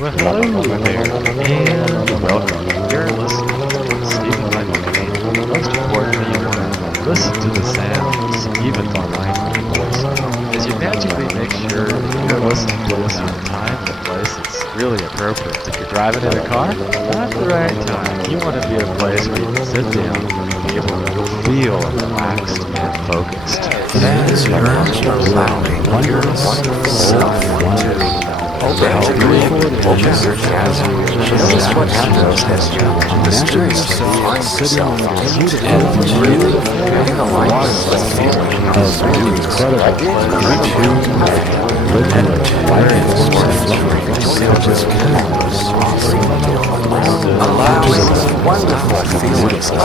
Well, hello there, and welcome. You're listening to Stephen Michael. Most importantly, you want to listen to the sounds, even the language voice, as you magically make sure that you're listening to this in a time and a place that's really appropriate. If you're driving in a car, not the right time. You want to be in a place where you can sit down and be able to feel relaxed and focused. As you're allowing your wonderful self to open your chasm. Notice what happens as you imagine yourself and really in alignment with feeling allowing wonderful feelings of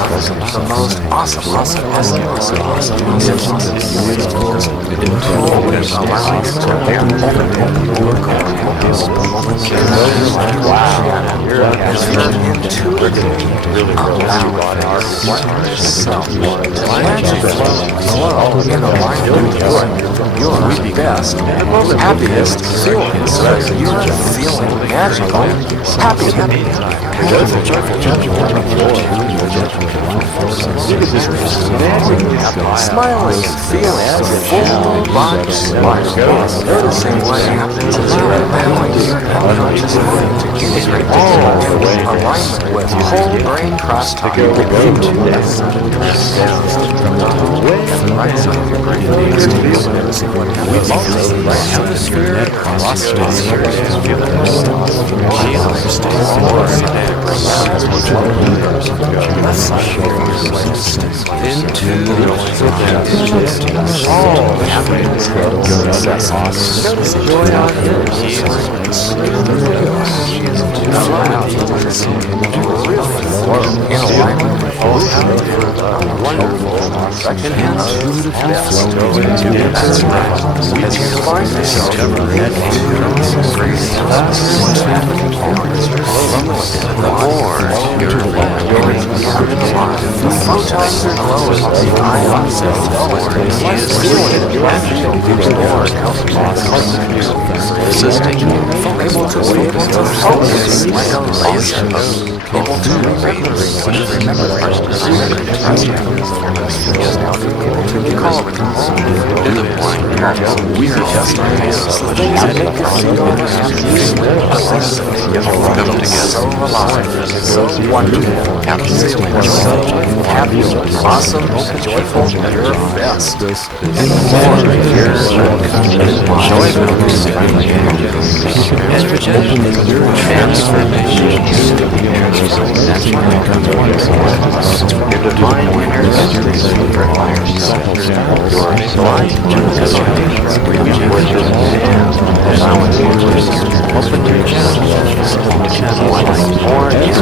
the most awesome always allowing to your core. Wow, you're intuitively allowing yourself to magically flow in alignment with your best, happiest feelings. So you're feeling magical, happy, smiling and feeling the full body smile. Noticing what happens as you're allowing your unconscious mind to integrate in alignment with whole brain crosstalk into this and the right side of your brain. Noticing what happens as the hemisphere in alignment with wonderful enhanced best. That's right. As you find yourself the more you're the photons are glowing, the ions are flowing, resisting, able to focus like a laser, able to remember the person you call it to the point we are just come together so alive, so wonderful, happy, awesome, joyful, and your best. And more years enjoyment, transformation, your divine energy requires your blind allowing you to open your channel, more your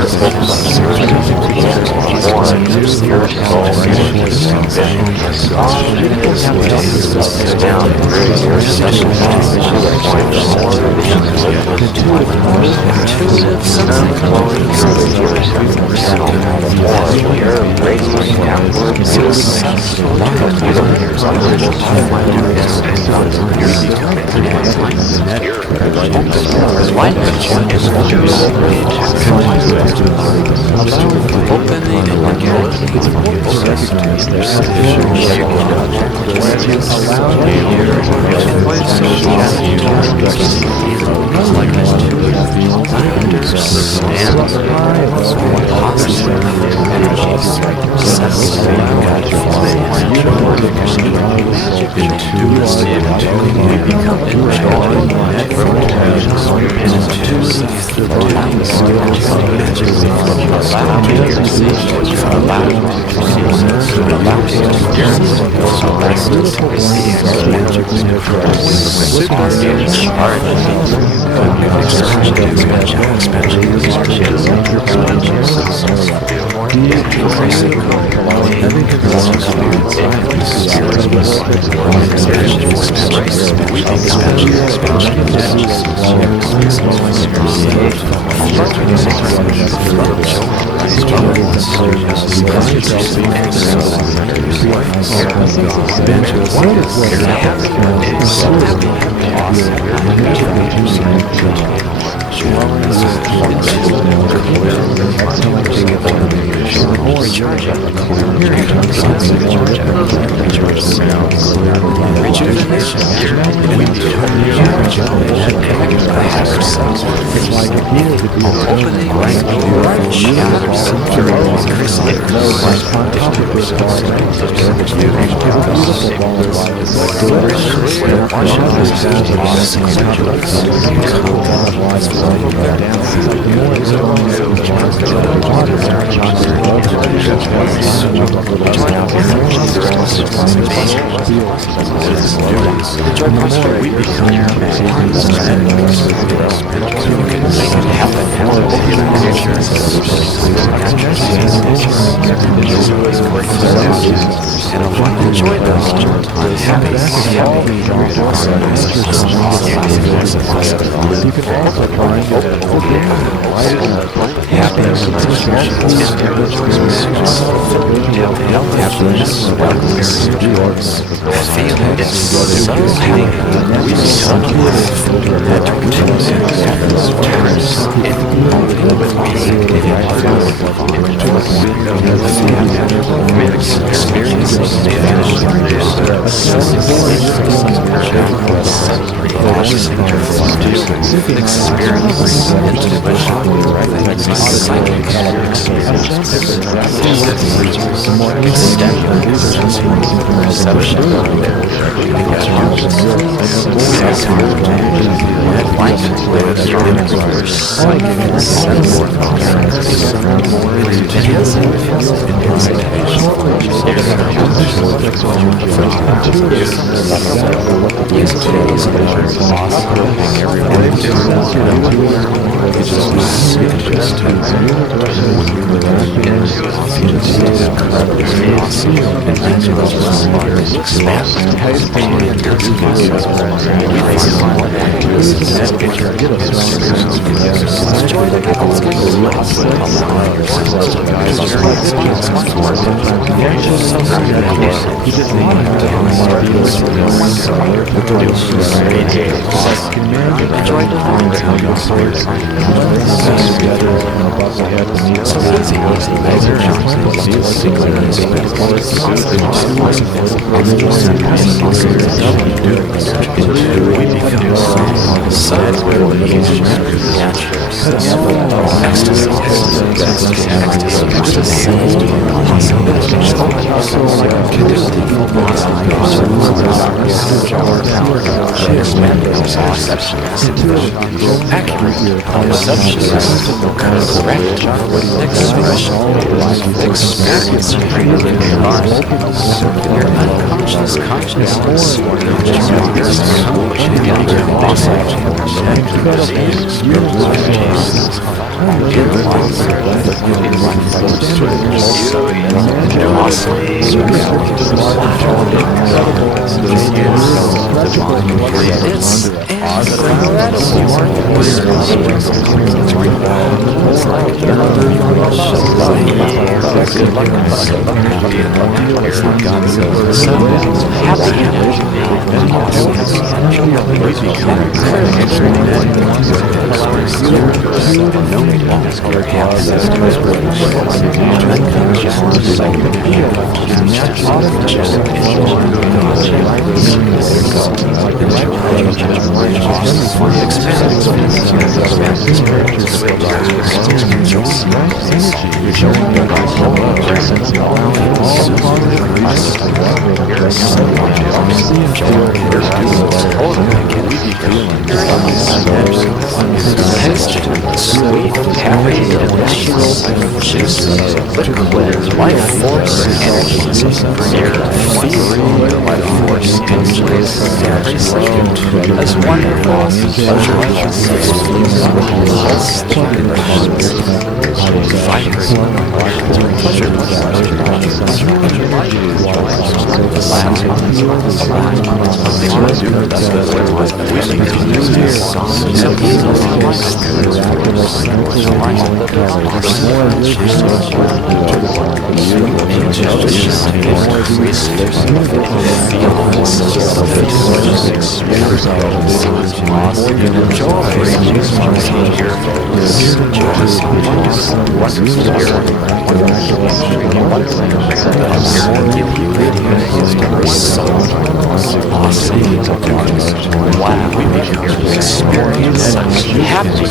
Experience such happy,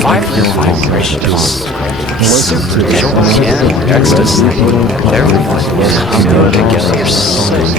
vibrant vibrations, super joy and ecstasy. Everyone coming together, so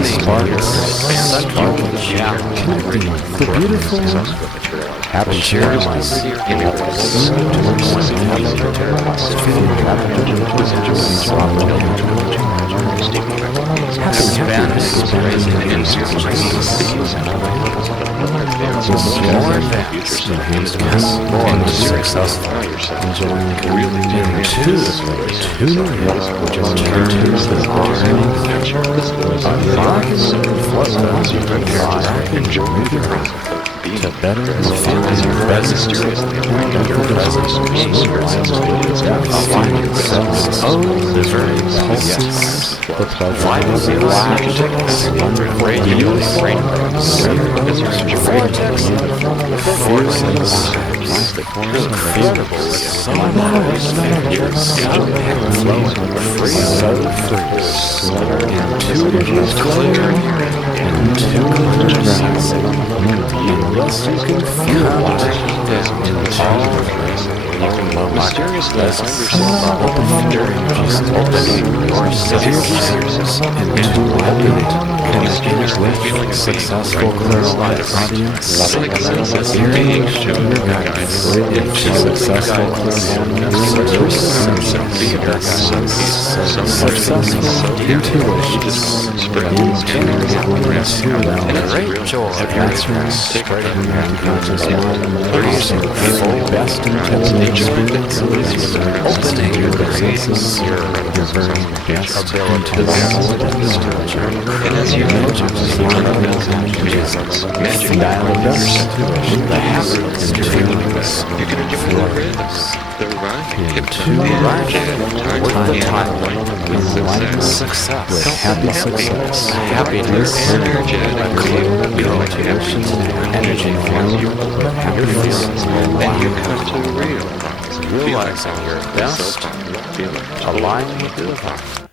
connecting the beautiful, happy cheerfulness, more advanced, more successful, enjoying two new hills, which is turns the to better feel your presence, align yourselves, the very pulses, the vital electrics, yes, you can feel successful clairvoyant audience, being shown guidance, successful successful intuition, great joy, spreading your unconscious mind, producing best intelligence experiences, opening your senses, your very best intelligence, and as you imagine the happiness you're feeling, you're going to feel the with the title, with success, with happy success, happiness, energetic, energy, happy feelings, and you come to realize your best, align with the divine.